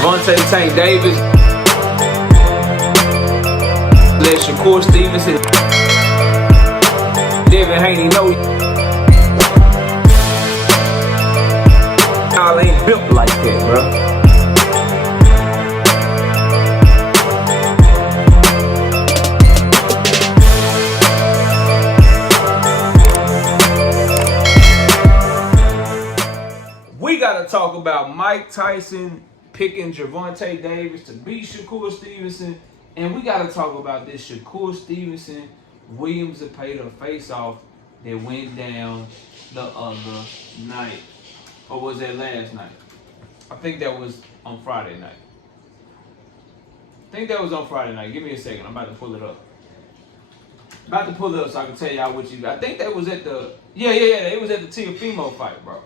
Gervonta Tank Davis. Let Shakur Stevenson. Devin Haney know y'all ain't built like that, bro. We gotta talk about Mike Tyson picking Gervonta Davis to beat Shakur Stevenson, and we gotta talk about this Shakur Stevenson Williams Zepeda face-off that went down the other night, or was that last night? I think that was on Friday night. Give me a second. I'm about to pull it up. So I can tell y'all what you got. I think that was at the it was at the Teofimo fight, bro.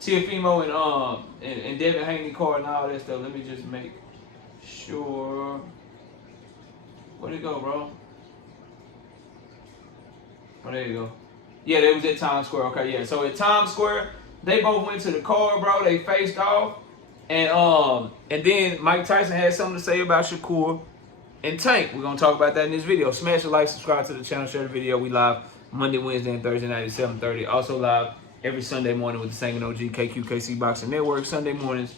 Teofimo and Devin Haney card and all that stuff. Let me just make sure. Where'd it go, bro? Oh, there you go. Yeah, that was at Times Square. Okay, yeah. So at Times Square, they both went to the card, bro. They faced off, and then Mike Tyson had something to say about Shakur and Tank. We're gonna talk about that in this video. Smash a like, subscribe to the channel, share the video. We live Monday, Wednesday, and Thursday night at 7:30. Also live every Sunday morning with the Singing OG KQKC Boxing Network. Sunday mornings,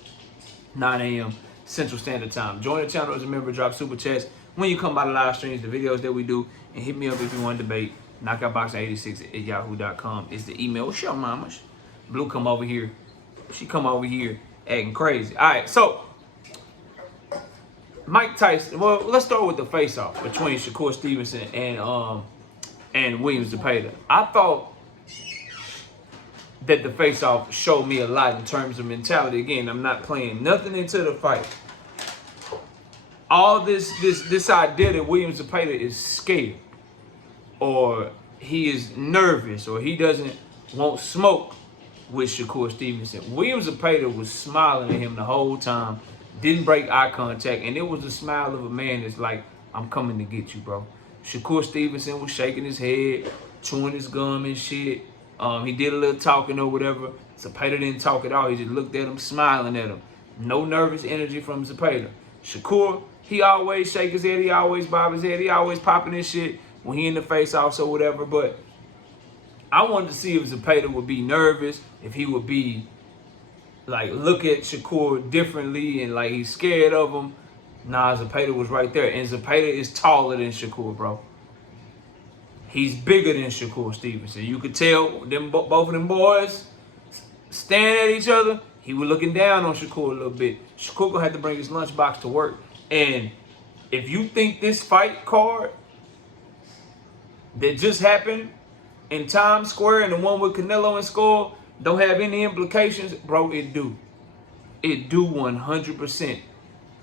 9 a.m. Central Standard Time. Join the channel as a member. Drop super chats when you come by the live streams, the videos that we do, and hit me up if you want to debate. knockoutboxing86@yahoo.com is the email. What's your mama? Blue come over here. She come over here acting crazy. All right, so Mike Tyson. Well, let's start with the face-off between Shakur Stevenson and Williams Zepeda. I thought that the face-off showed me a lot in terms of mentality. Again, I'm not playing nothing into the fight. All this idea that Williams Zepeda is scared, or he is nervous, or he doesn't want smoke with Shakur Stevenson. Williams Zepeda was smiling at him the whole time, didn't break eye contact, and it was the smile of a man that's like, I'm coming to get you, bro. Shakur Stevenson was shaking his head, chewing his gum and shit. He did a little talking or whatever. Zepeda didn't talk at all. He just looked at him, smiling at him. No nervous energy from Zepeda. Shakur, he always shake his head. He always bob his head. He always popping his shit when he in the face-offs or whatever. But I wanted to see if Zepeda would be nervous, if he would be, like, look at Shakur differently and, like, he's scared of him. Nah, Zepeda was right there. And Zepeda is taller than Shakur, bro. He's bigger than Shakur Stevenson. You could tell them both of them boys staring at each other. He was looking down on Shakur a little bit. Shakur gonna have to bring his lunchbox to work. And if you think this fight card that just happened in Times Square and the one with Canelo and Skull don't have any implications, bro, it do. It do 100%.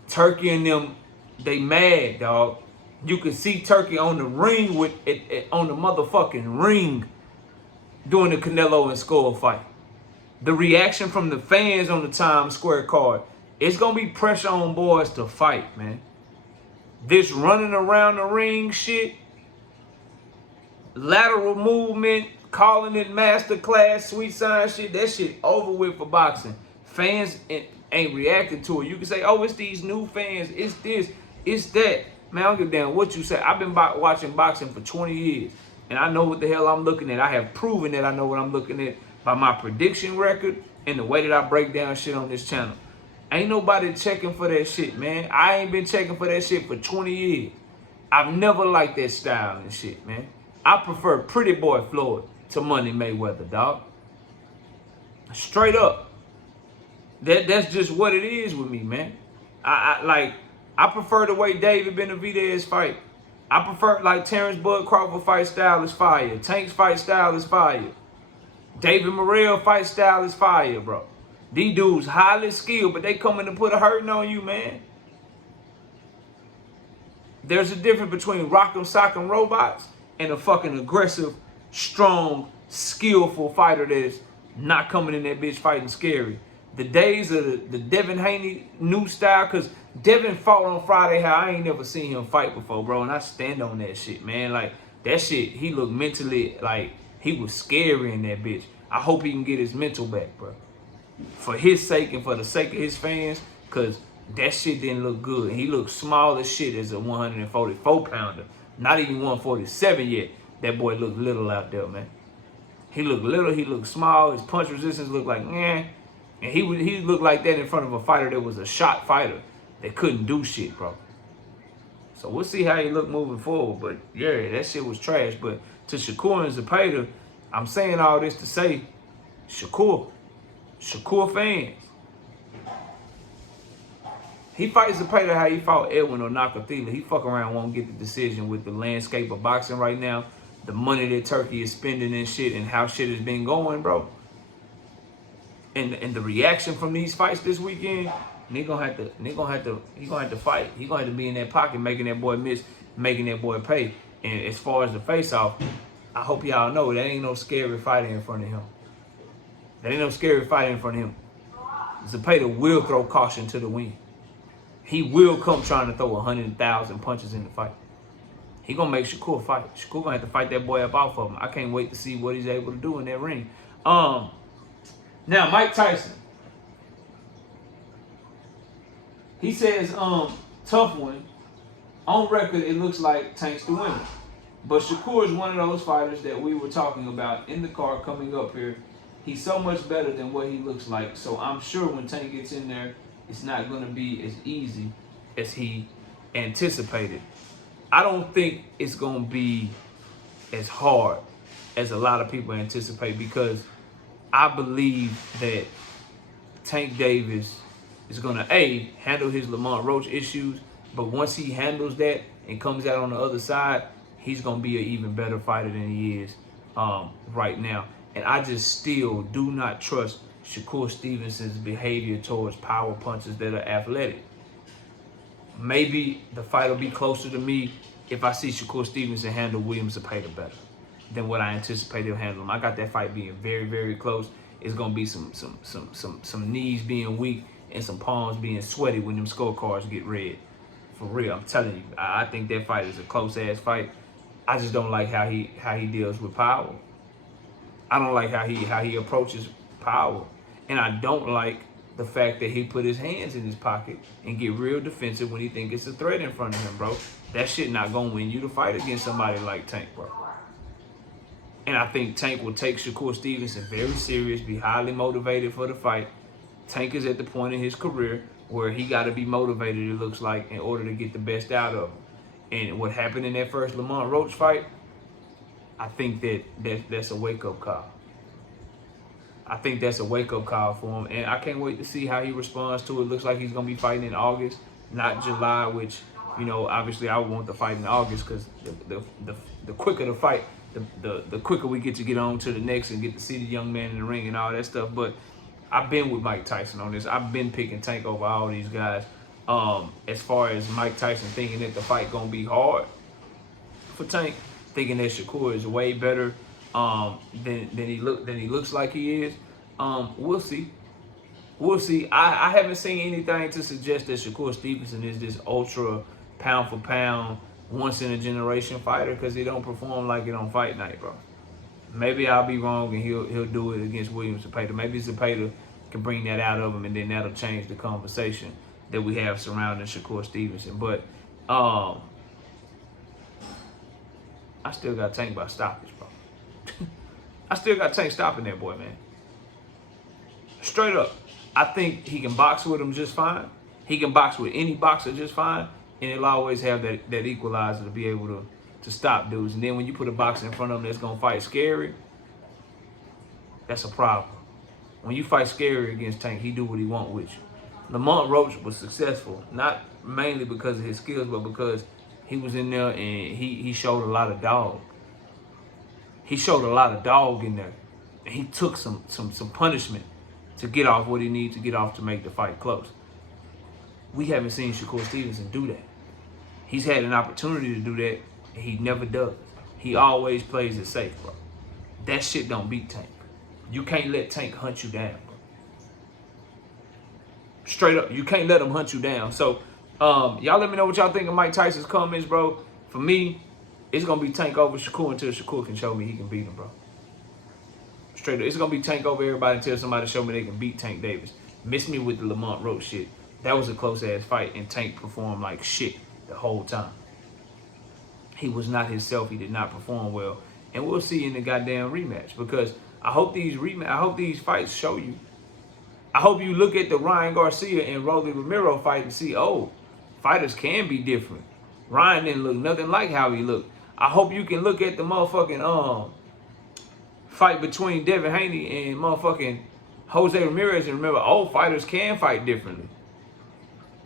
Turkey and them, they mad, dog. You can see Turkey on the ring with it on the motherfucking ring during the Canelo and Skull fight. The reaction from the fans on the Times Square card, it's gonna be pressure on boys to fight, man. This running around the ring shit, lateral movement, calling it masterclass, sweet science shit, that shit over with for boxing. Fans ain't reacting to it. You can say, oh, it's these new fans, it's this, it's that. Man, I don't give a damn what you say. I've been watching boxing for 20 years, and I know what the hell I'm looking at. I have proven that I know what I'm looking at by my prediction record and the way that I break down shit on this channel. Ain't nobody checking for that shit, man. I ain't been checking for that shit for 20 years. I've never liked that style and shit, man. I prefer Pretty Boy Floyd to Money Mayweather, dog. Straight up. That's just what it is with me, man. I prefer the way David Benavidez fight. I prefer, like, Terrence Bud Crawford fight style is fire. Tank's fight style is fire. David Morrell fight style is fire, bro. These dudes highly skilled, but they coming to put a hurting on you, man. There's a difference between rock'em sock'em robots and a fucking aggressive, strong, skillful fighter that's not coming in that bitch fighting scary. The days of the Devin Haney new style, because Devin fought on Friday how I ain't never seen him fight before, bro, and I stand on that shit, man. Like, that shit, he looked mentally like he was scary in that bitch. I hope he can get his mental back, bro. For his sake and for the sake of his fans, because That shit didn't look good. He looked small as shit as a 144 pounder. Not even 147 yet. That boy looked little out there, man. He looked little. He looked small. His punch resistance looked like, eh. And he looked like that in front of a fighter that was a shot fighter that couldn't do shit, bro. So we'll see how he look moving forward. But yeah, that shit was trash. But to Shakur and Zepeda, I'm saying all this to say, Shakur fans, he fights Zepeda how he fought Edwin or Nakatila. He fuck around won't get the decision with the landscape of boxing right now, the money that Turkey is spending and shit, and how shit has been going, bro. And the reaction from these fights this weekend, he gonna have to fight. He gonna have to be in that pocket, making that boy miss, making that boy pay. And as far as the face-off, I hope y'all know that ain't no scary fighter in front of him. There ain't no scary fighter in front of him. Zepeda will throw caution to the wind. He will come trying to throw 100,000 punches in the fight. He gonna make Shakur fight. Shakur gonna have to fight that boy up off of him. I can't wait to see what he's able to do in that ring. Now Mike Tyson. He says, tough one. On record, it looks like Tank's the winner. But Shakur is one of those fighters that we were talking about in the card coming up here. He's so much better than what he looks like. So I'm sure when Tank gets in there, it's not going to be as easy as he anticipated. I don't think it's going to be as hard as a lot of people anticipate, because I believe that Tank Davis is going to, A, handle his Lamont Roach issues, but once he handles that and comes out on the other side, he's going to be an even better fighter than he is right now. And I just still do not trust Shakur Stevenson's behavior towards power punches that are athletic. Maybe the fight will be closer to me if I see Shakur Stevenson handle William Zepeda better than what I anticipated he'll handle him. I got that fight being very, very close. It's gonna be some knees being weak and some palms being sweaty when them scorecards get read. For real, I'm telling you. I think that fight is a close ass fight. I just don't like how he deals with power. I don't like how he approaches power. And I don't like the fact that he put his hands in his pocket and get real defensive when he think it's a threat in front of him, bro. That shit not gonna win you the fight against somebody like Tank, bro. And I think Tank will take Shakur Stevenson very serious, be highly motivated for the fight. Tank is at the point in his career where he got to be motivated, it looks like, in order to get the best out of him. And what happened in that first Lamont Roach fight, I think that's a wake-up call. I think that's a wake-up call for him, and I can't wait to see how he responds to it. Looks like he's going to be fighting in August, not July, which, you know, obviously I would want the fight in August, because the quicker the fight, the quicker we get on to the next and get to see the young man in the ring and all that stuff. But I've been with Mike Tyson on this. I've been picking Tank over all these guys. As far as Mike Tyson thinking that the fight going to be hard for Tank, thinking that Shakur is way better than he looks like he is. We'll see. We'll see. I haven't seen anything to suggest that Shakur Stevenson is this ultra pound for pound, once in a generation fighter, because he don't perform like it on fight night, bro. Maybe I'll be wrong and he'll do it against William Zepeda. Maybe Zepeda can bring that out of him, and then that'll change the conversation that we have surrounding Shakur Stevenson. But I still got Tank by stoppage, bro. I still got Tank stopping that boy, man. Straight up. I think he can box with him just fine. He can box with any boxer just fine. And he'll always have that equalizer to be able to stop dudes. And then when you put a boxer in front of him that's going to fight scary, that's a problem. When you fight scary against Tank, he do what he want with you. Lamont Roach was successful, not mainly because of his skills, but because he was in there and he showed a lot of dog. He showed a lot of dog in there. And he took some punishment to get off what he needs to get off to make the fight close. We haven't seen Shakur Stevenson do that. He's had an opportunity to do that, and he never does. He always plays it safe, bro. That shit don't beat Tank. You can't let Tank hunt you down, bro. Straight up, you can't let him hunt you down. So, y'all let me know what y'all think of Mike Tyson's comments, bro. For me, it's going to be Tank over Shakur until Shakur can show me he can beat him, bro. Straight up. It's going to be Tank over everybody until somebody show me they can beat Tank Davis. Miss me with the Lamont Roach shit. That was a close-ass fight, and Tank performed like shit the whole time. He was not himself. He did not perform well. And we'll see in the goddamn rematch, because I hope these fights show you. I hope you look at the Ryan Garcia and Rolly Romero fight and see, oh, fighters can be different. Ryan didn't look nothing like how he looked. I hope you can look at the motherfucking fight between Devin Haney and motherfucking Jose Ramirez and remember, oh, fighters can fight differently.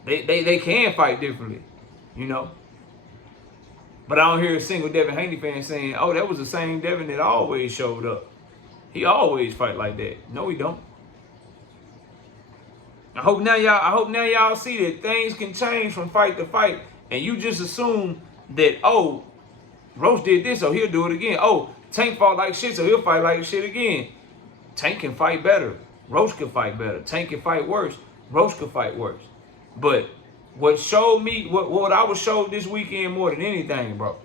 They can fight differently, you know. But I don't hear a single Devin Haney fan saying, oh, that was the same Devin that always showed up. He always fight like that. No, he don't. I hope now y'all see that things can change from fight to fight. And you just assume that, oh, Roach did this, so he'll do it again. Oh, Tank fought like shit, so he'll fight like shit again. Tank can fight better. Roach can fight better. Tank can fight worse. Roach can fight worse. But what showed me, what I was showed this weekend more than anything, bro,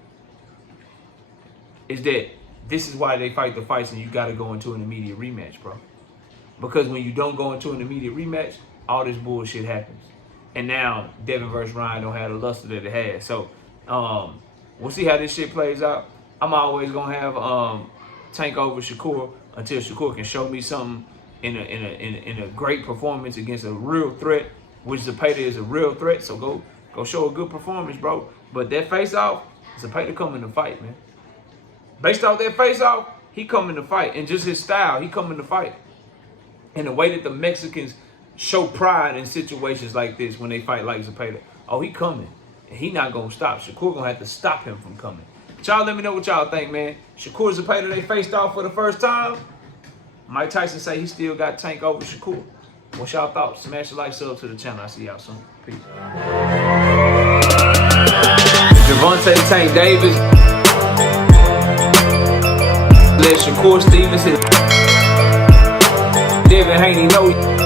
is that this is why they fight the fights and you got to go into an immediate rematch, bro. Because when you don't go into an immediate rematch, all this bullshit happens. And now Devin versus Ryan don't have the luster that it has. So we'll see how this shit plays out. I'm always going to have Tank over Shakur until Shakur can show me something in a great performance against a real threat, which Zepeda is a real threat. So go show a good performance, bro. But that face-off, Zepeda coming to fight, man. Based off that face-off, he coming to fight. And just his style, he coming to fight. And the way that the Mexicans show pride in situations like this when they fight like Zepeda. Oh, he coming. And he not going to stop. Shakur going to have to stop him from coming. But y'all let me know what y'all think, man. Shakur Zepeda, they faced off for the first time. Mike Tyson say he still got Tank over Shakur. What's y'all thoughts? Smash the like, sub to the channel. I'll see y'all soon. Peace. Gervonta Tank Davis. Let Shakur Stevenson. Devin Haney know.